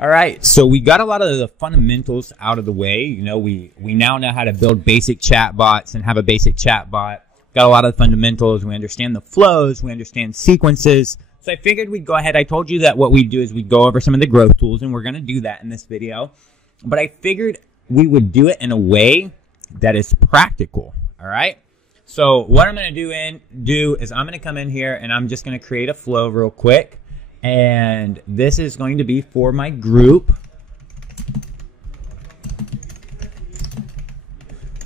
All right, so we got a lot of the fundamentals out of the way. You know, we now know how to build basic chat bots and have a basic chat bot. Got a lot of the fundamentals. We understand the flows. We understand sequences. So I figured we'd go ahead. I told you that what we'd do is we'd go over some of the growth tools, and we're going to do that in this video. But I figured we would do it in a way that is practical. All right. So what I'm going to do is I'm going to come in here, and I'm just going to create a flow real quick. And this is going to be for my group.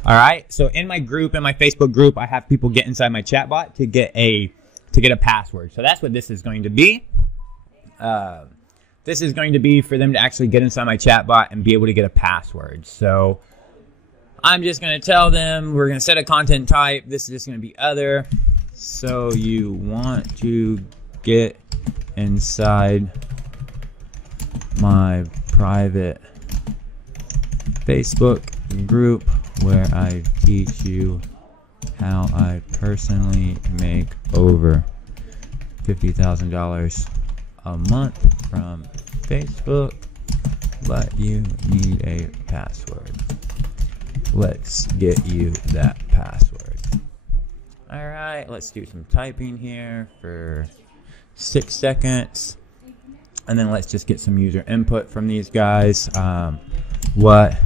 All right. So in my group, in my Facebook group, I have people get inside my chatbot to get a password. So that's what this is going to be. This is going to be for them to actually get inside my chatbot and be able to get a password. So I'm just going to tell them we're going to set a content type. This is just going to be other. So you want to get inside my private Facebook group where I teach you how I personally make over $50,000 a month from Facebook, but you need a password. Let's get you that password. All right, let's do some typing here for 6 seconds, and then let's just get some user input from these guys. What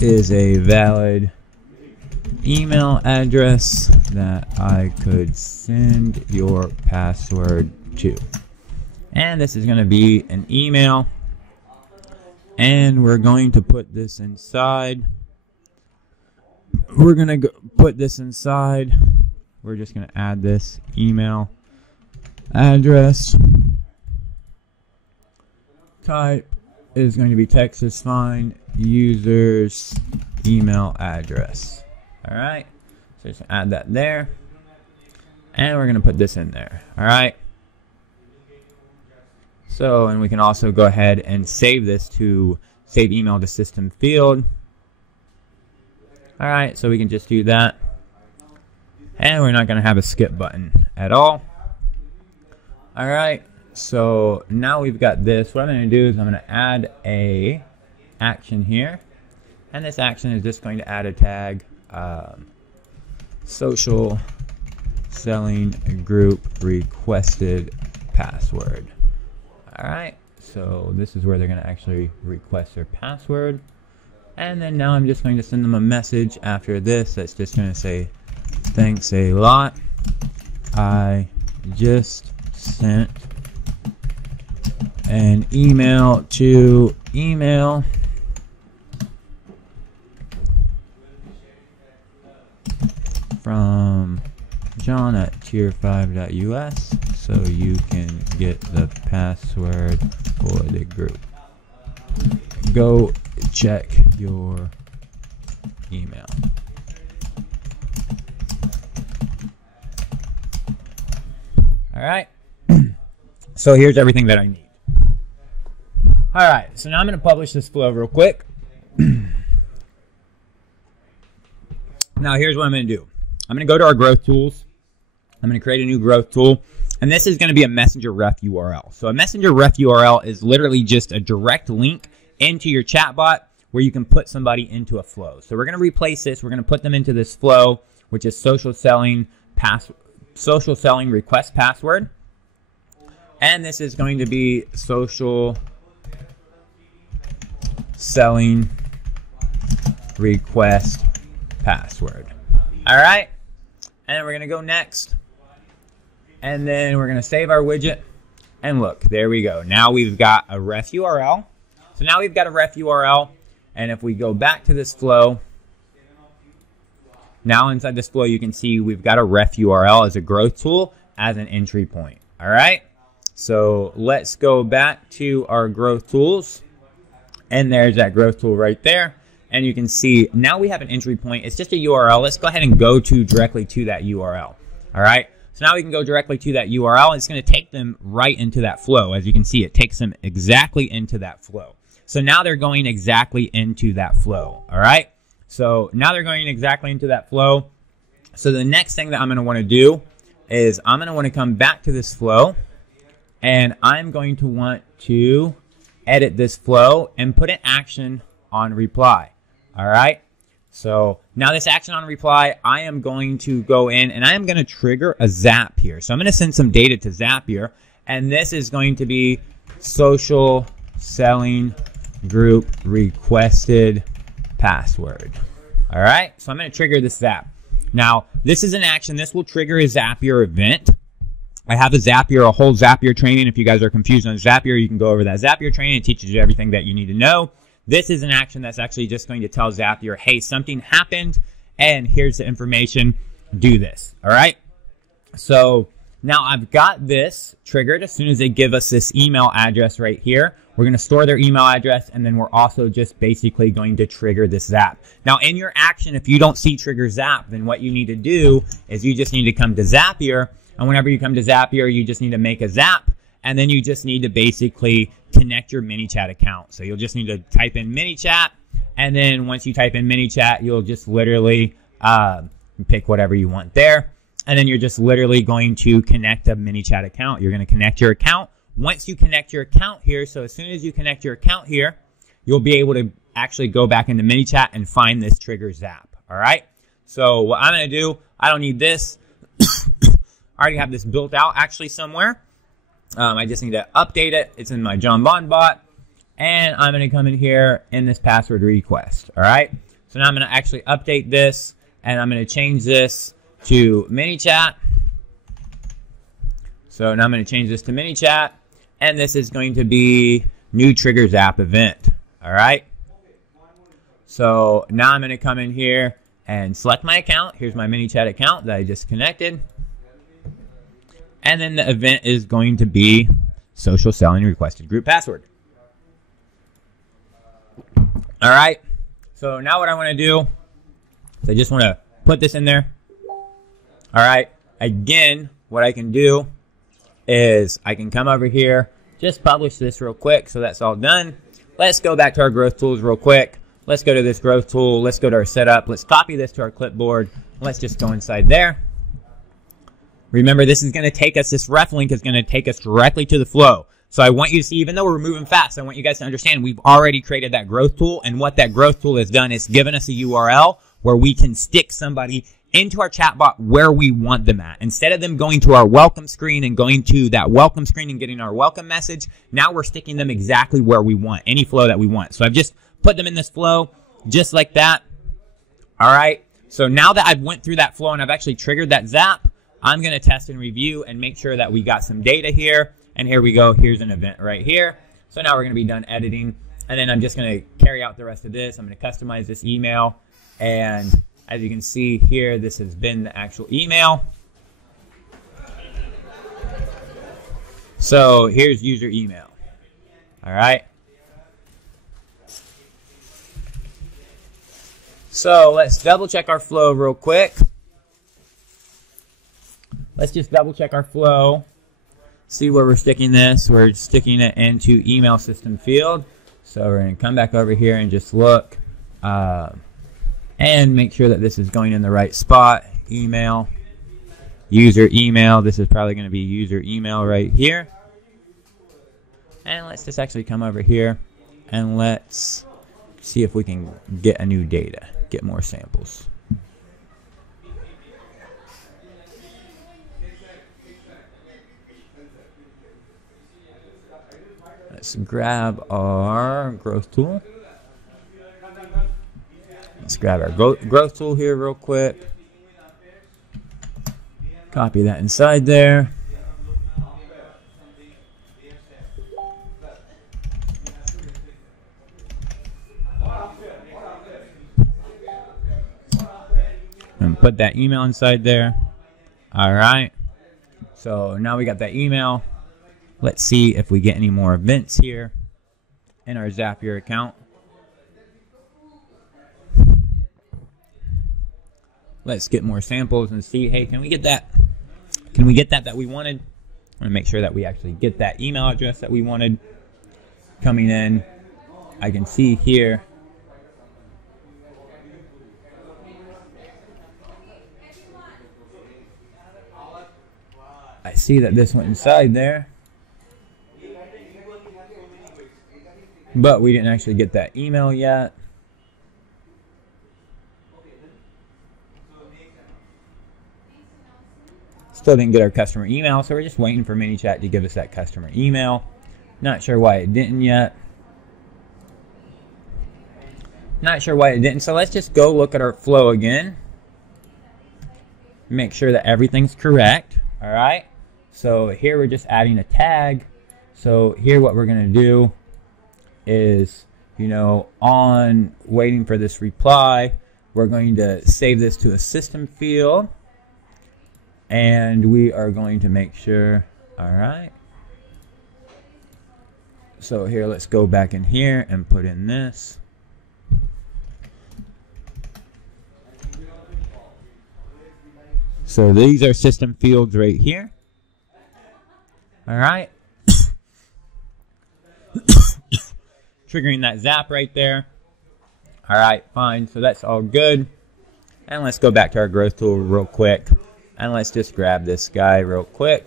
is a valid email address that I could send your password to? And this is going to be an email, and we're going to put this inside. We're going to put this inside. We're just going to add this email address. Type is going to be text is fine. User's email address. All right. So just add that there. And we're going to put this in there. All right. So, and we can also go ahead and save this to save email to system field. All right. So we can just do that. And we're not going to have a skip button at all. All right. So now we've got this. What I'm going to do is I'm going to add a action here. And this action is just going to add a tag. Social selling group requested password. All right. So this is where they're going to actually request their password. And then now I'm just going to send them a message after this that's just going to say, thanks a lot. I just sent an email to email from John at tier5.us so you can get the password for the group. Go check your email. All right. So here's everything that I need. All right. So now I'm going to publish this flow real quick. Now here's what I'm going to do. I'm going to go to our growth tools. I'm going to create a new growth tool. And this is going to be a messenger ref URL. So a messenger ref URL is literally just a direct link into your chatbot where you can put somebody into a flow. So we're going to replace this. We're going to put them into this flow, which is social selling request password. And this is going to be social selling request password. All right. And then we're going to go next. And then we're going to save our widget. And look, there we go. Now we've got a ref URL. So now we've got a ref URL. And if we go back to this flow, now inside this flow, you can see we've got a ref URL as a growth tool as an entry point. All right. So let's go back to our growth tools. And there's that growth tool right there. And you can see now we have an entry point. It's just a URL. Let's go ahead and go directly to that URL. All right. So now we can go directly to that URL. It's going to take them right into that flow. As you can see, it takes them exactly into that flow. So now they're going exactly into that flow. All right. So now they're going exactly into that flow. So the next thing that I'm going to want to do is I'm going to want to come back to this flow. and I'm going to want to edit this flow and put an action on reply. All right. So now this action on reply, I am going to go in and I am going to trigger a zap here. So I'm going to send some data to Zapier, and this is going to be social selling group requested password. All right. So I'm going to trigger this zap. Now this is an action. This will trigger a Zapier event. I have a whole Zapier training. If you guys are confused on Zapier, you can go over that Zapier training. It teaches you everything that you need to know. This is an action that's actually just going to tell Zapier, hey, something happened, and here's the information. Do this. All right? So now I've got this triggered. As soon as they give us this email address right here, we're going to store their email address, and then we're also just basically going to trigger this zap. Now, in your action, if you don't see trigger zap, then what you need to do is you just need to come to Zapier, and whenever you come to Zapier, you just need to make a zap, and then you just need to basically connect your MiniChat account. So you'll just need to type in MiniChat, and then once you type in MiniChat, you'll just literally pick whatever you want there, and then you're just literally going to connect a MiniChat account. You're going to connect your account. Once you connect your account here, so as soon as you connect your account here, you'll be able to actually go back into MiniChat and find this trigger zap. All right? So what I'm going to do, I don't need this. I already have this built out actually somewhere. I just need to update it. It's in my John Bond bot. And I'm going to come in here in this password request. All right? So now I'm going to actually update this, and I'm going to change this to MiniChat. So now I'm going to change this to MiniChat, and this is going to be new triggers app event. All right? So now I'm going to come in here and select my account. Here's my MiniChat account that I just connected. And then the event is going to be social selling requested group password. All right. So now what I want to do is I just want to put this in there. All right. Again, what I can do is I can come over here, just publish this real quick. So that's all done. Let's go back to our growth tools real quick. Let's go to this growth tool. Let's go to our setup. Let's copy this to our clipboard. Let's just go inside there. Remember, this is going to take us, this ref link is going to take us directly to the flow. So I want you to see, even though we're moving fast, I want you guys to understand we've already created that growth tool. And what that growth tool has done is given us a URL where we can stick somebody into our chatbot where we want them at. Instead of them going to our welcome screen and going to that welcome screen and getting our welcome message, now we're sticking them exactly where we want, any flow that we want. So I've just put them in this flow just like that. All right. So now that I've went through that flow and I've actually triggered that zap, I'm going to test and review and make sure that we got some data here. And here we go. Here's an event right here. So now we're going to be done editing. And then I'm just going to carry out the rest of this. I'm going to customize this email. And as you can see here, this has been the actual email. So here's user email. All right. So let's double check our flow real quick. Let's just double check our flow. See where we're sticking this. We're sticking it into email system field. So we're going to come back over here and just look and make sure that this is going in the right spot. Email, user email. This is probably going to be user email right here. And let's just actually come over here and let's see if we can get a new data, get more samples. Let's grab our growth tool. Let's grab our growth tool here real quick. Copy that inside there. And put that email inside there. All right. So now we got that email. Let's see if we get any more events here in our Zapier account. Let's get more samples and see, hey, can we get that? Can we get that we wanted? I want to make sure that we actually get that email address that we wanted coming in. I can see here. I see that this went inside there. but we didn't actually get that email yet. Still didn't get our customer email, so we're just waiting for MiniChat to give us that customer email. Not sure why it didn't yet. Not sure why it didn't, so let's just go look at our flow again. Make sure that everything's correct, all right? So here we're just adding a tag. So here what we're gonna do is, you know, on waiting for this reply, we're going to save this to a system field. And we are going to make sure, all right. So here, let's go back in here and put in this. So these are system fields right here. All right. Triggering that zap right there. All right, fine. So that's all good. And let's go back to our growth tool real quick. And let's just grab this guy real quick.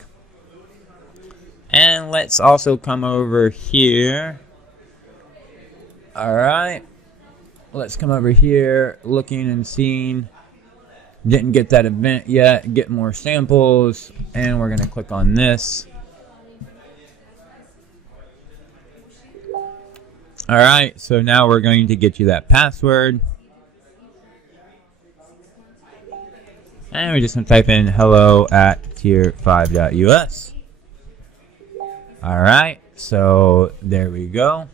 And let's also come over here. All right. Let's come over here, looking and seeing. Didn't get that event yet. Get more samples. And we're going to click on this. All right. So now we're going to get you that password. And we're just going to type in hello at tier5.us. All right, so there we go.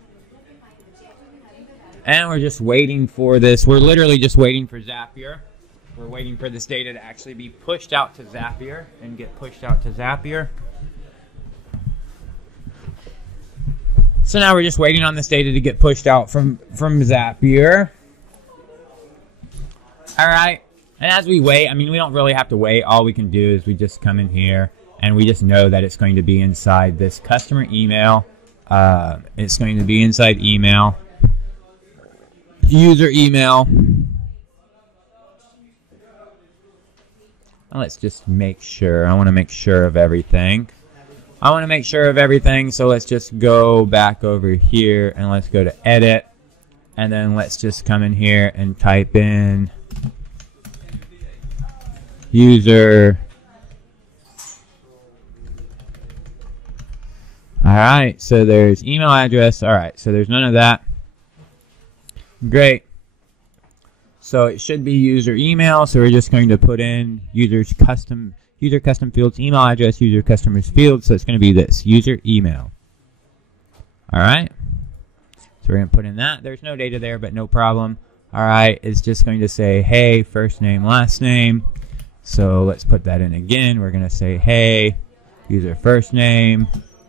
And we're just waiting for this. We're literally just waiting for Zapier. We're waiting for this data to actually be pushed out to Zapier and get pushed out to Zapier. So now we're just waiting on this data to get pushed out from Zapier. All right. And as we wait, I mean, we don't really have to wait. All we can do is we just come in here and we just know that it's going to be inside this customer email. It's going to be inside email, user email. And let's just make sure. I want to make sure of everything. So let's just go back over here and let's go to edit. And then let's just come in here and type in user. All right, so there's email address. All right, so there's none of that. Great. So it should be user email. So we're just going to put in user custom fields, email address, user customers field. So it's going to be this user email. All right. So we're going to put in that. There's no data there, but no problem. All right, it's just going to say, hey, first name, last name. So let's put that in again. We're going to say, hey, user first name.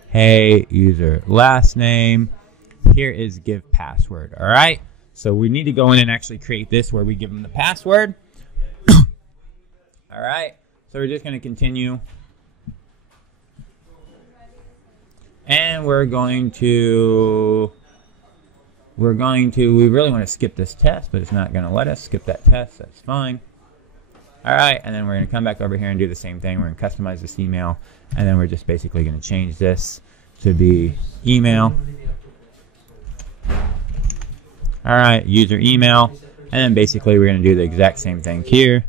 Hey, user last name. Here is give password. All right. So we need to go in and actually create this where we give them the password. All right. So we're just going to continue. And we really want to skip this test, but it's not going to let us skip that test. That's fine. All right, and then we're going to come back over here and do the same thing. We're going to customize this email, and then we're just basically going to change this to be email. All right, user email, and then basically we're going to do the exact same thing here.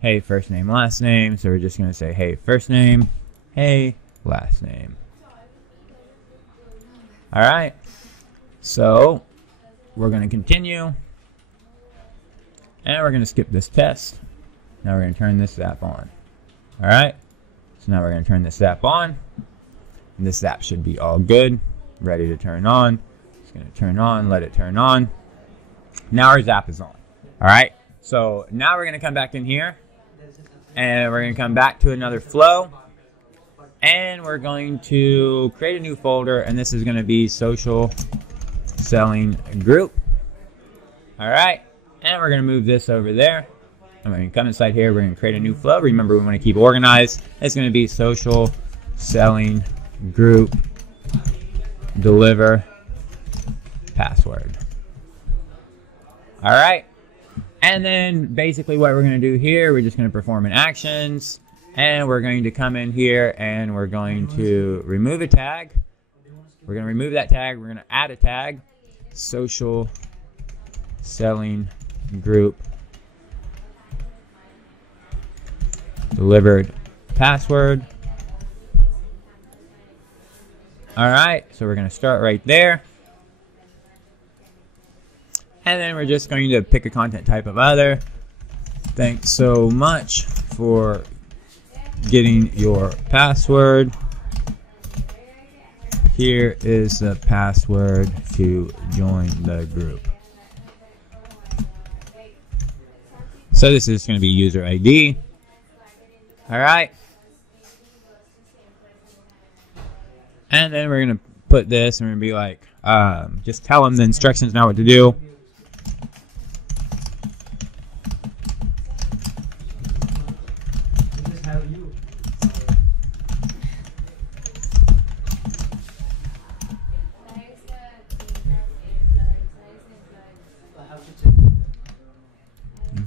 Hey, first name, last name. So we're just going to say, hey, first name, hey, last name. All right, so we're going to continue, and we're going to skip this test. Now we're going to turn this zap on. All right. So now we're going to turn this zap on. And this zap should be all good, ready to turn on. It's going to turn on, let it turn on. Now our zap is on. All right. So now we're going to come back in here. And we're going to come back to another flow. And we're going to create a new folder. And this is going to be social selling group. All right. And we're going to move this over there. And we're going to come inside here. We're going to create a new flow. Remember, we want to keep organized. It's going to be social selling group deliver password. All right. And then basically what we're going to do here, we're just going to perform an actions. And we're going to come in here and we're going to remove a tag. We're going to remove that tag. We're going to add a tag. Social selling group delivered password. All right, so we're going to start right there. And then we're just going to pick a content type of other. Thanks so much for getting your password. Here is the password to join the group. So this is going to be user ID. All right. And then we're going to put this and we're going to be like, just tell them the instructions now what to do.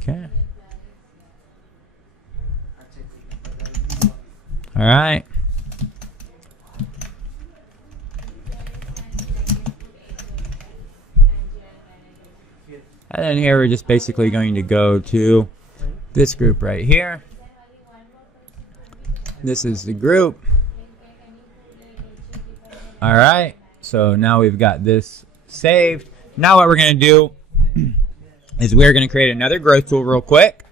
Okay. All right. And then here we're just basically going to go to this group right here. This is the group. All right. So now we've got this saved. Now what we're going to do is we're going to create another growth tool real quick.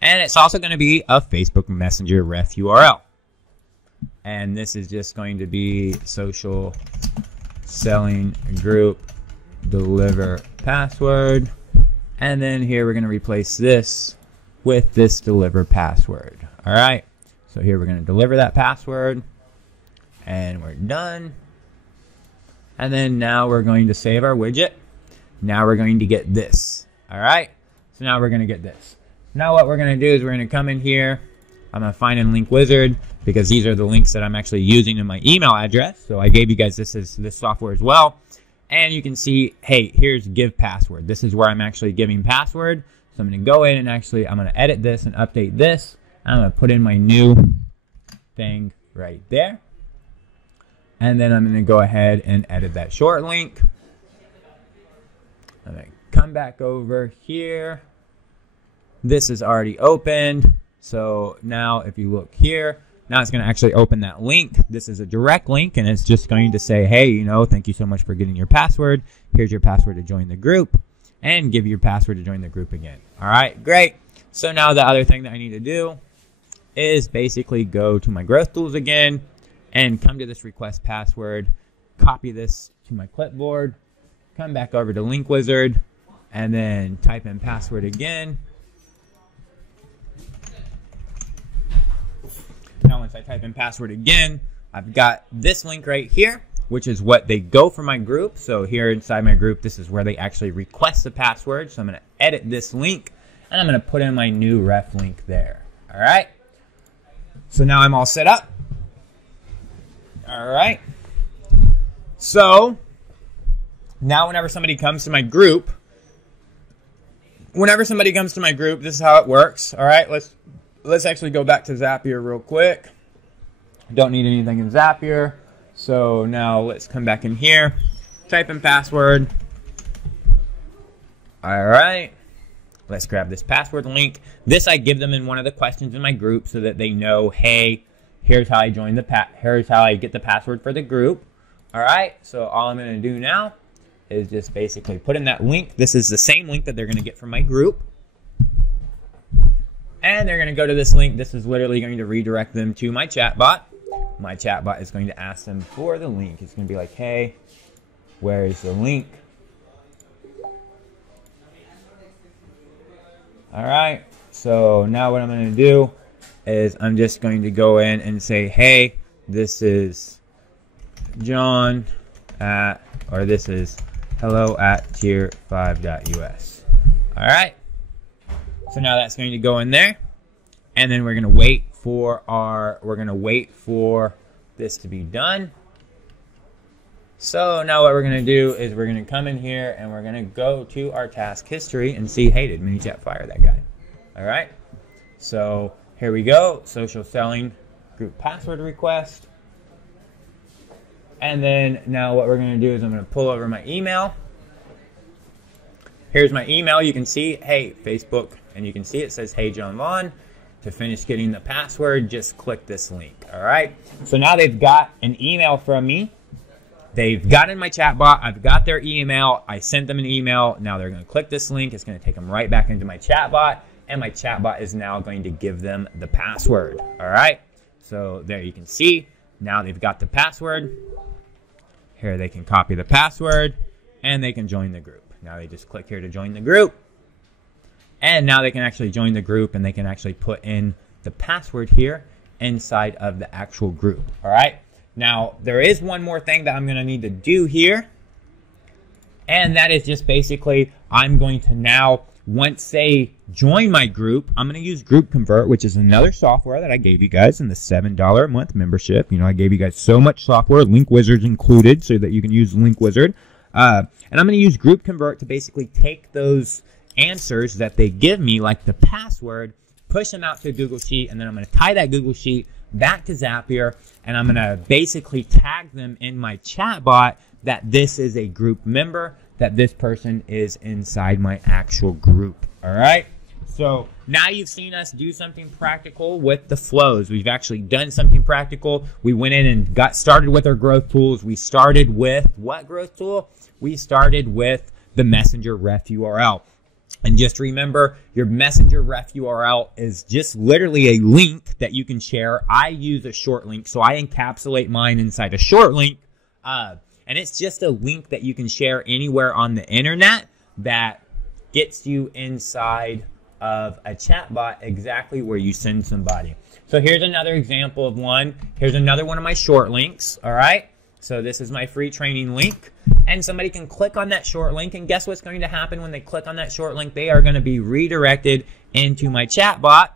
And it's also going to be a Facebook Messenger ref URL. And this is just going to be social selling group deliver password. And then here we're going to replace this with this deliver password. All right. So here we're going to deliver that password. And we're done. And then now we're going to save our widget. Now we're going to get this. All right. So now we're going to get this. Now what we're going to do is we're going to come in here. I'm going to find in Link Wizard because these are the links that I'm actually using in my email address. So I gave you guys this software as well. And you can see, hey, here's give password. This is where I'm actually giving password. So I'm going to go in and actually, I'm going to edit this and update this. I'm going to put in my new thing right there. And then I'm going to go ahead and edit that short link. I'm going to come back over here. This is already opened. So now if you look here, now it's going to actually open that link. This is a direct link, and it's just going to say, hey, you know, thank you so much for getting your password. Here's your password to join the group, and give your password to join the group again. All right, great. So now the other thing that I need to do is basically go to my growth tools again and come to this request password, copy this to my clipboard, come back over to Link Wizard, and then type in password again. Now once I type in password again, I've got this link right here, which is what they go for my group. So here inside my group, this is where they actually request the password. So I'm going to edit this link, and I'm going to put in my new ref link there. All right. So now I'm all set up. All right. So now whenever somebody comes to my group, this is how it works. All right. Let's actually go back to Zapier real quick. Don't need anything in Zapier. So now let's come back in here, type in password. All right. Let's grab this password link. This I give them in one of the questions in my group so that they know, hey, here's how I join here's how I get the password for the group. All right. So all I'm going to do now is just basically put in that link. This is the same link that they're going to get from my group. And they're going to go to this link. This is literally going to redirect them to my chatbot. My chatbot is going to ask them for the link. It's going to be like, hey, where is the link? All right. So now what I'm going to do is I'm just going to go in and say, hey, this is John or this is hello@tier5.us. All right. So now that's going to go in there, and then we're going to wait for this to be done. So now what we're going to do is we're going to come in here and we're going to go to our task history and see, hey, did MiniChat fire that guy? All right. So here we go. Social selling group password request. And then now what we're going to do is I'm going to pull over my email. Here's my email. You can see, hey, Facebook, and you can see it says, hey, John Vaughn. To finish getting the password, just click this link. All right. So now they've got an email from me. They've got in my chat bot. I've got their email. I sent them an email. Now they're going to click this link. It's going to take them right back into my chat bot. And my chat bot is now going to give them the password. All right. So there you can see. Now they've got the password. Here they can copy the password. And they can join the group. Now they just click here to join the group. And now they can actually join the group, and they can actually put in the password here inside of the actual group. All right. Now, there is one more thing that I'm going to need to do here. And that is just basically, I'm going to now, once they join my group, I'm going to use Group Convert, which is another software that I gave you guys in the $7 a month membership. You know, I gave you guys so much software, Link Wizard's included, so that you can use Link Wizard. And I'm going to use Group Convert to basically take those answers that they give me, like the password, push them out to a Google Sheet, and then I'm going to tie that Google Sheet back to Zapier, and I'm going to basically tag them in my chat bot that this is a group member, that this person is inside my actual group. All right. So now you've seen us do something practical with the flows. We've actually done something practical. We went in and got started with our growth tools. We started with what growth tool? We started with the Messenger ref URL. And just remember, your Messenger ref URL is just literally a link that you can share. I use a short link, so I encapsulate mine inside a short link. And it's just a link that you can share anywhere on the internet that gets you inside of a chatbot exactly where you send somebody. So here's another example of one. Here's another one of my short links, all right? So this is my free training link. And somebody can click on that short link, and guess what's going to happen when they click on that short link? They are going to be redirected into my chatbot,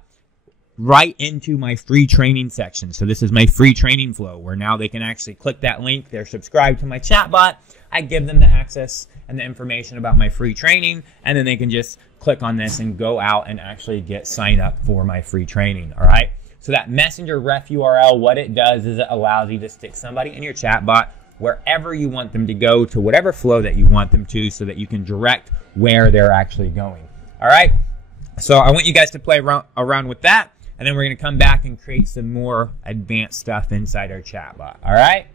right into my free training section. So this is my free training flow, where now they can actually click that link. They're subscribed to my chatbot. I give them the access and the information about my free training, and then they can just click on this and go out and actually sign up for my free training. All right. So that Messenger ref URL, what it does is it allows you to stick somebody in your chatbot wherever you want them to go, to whatever flow that you want them to, so that you can direct where they're actually going. All right. So I want you guys to play around with that, and then we're going to come back and create some more advanced stuff inside our chatbot. All right.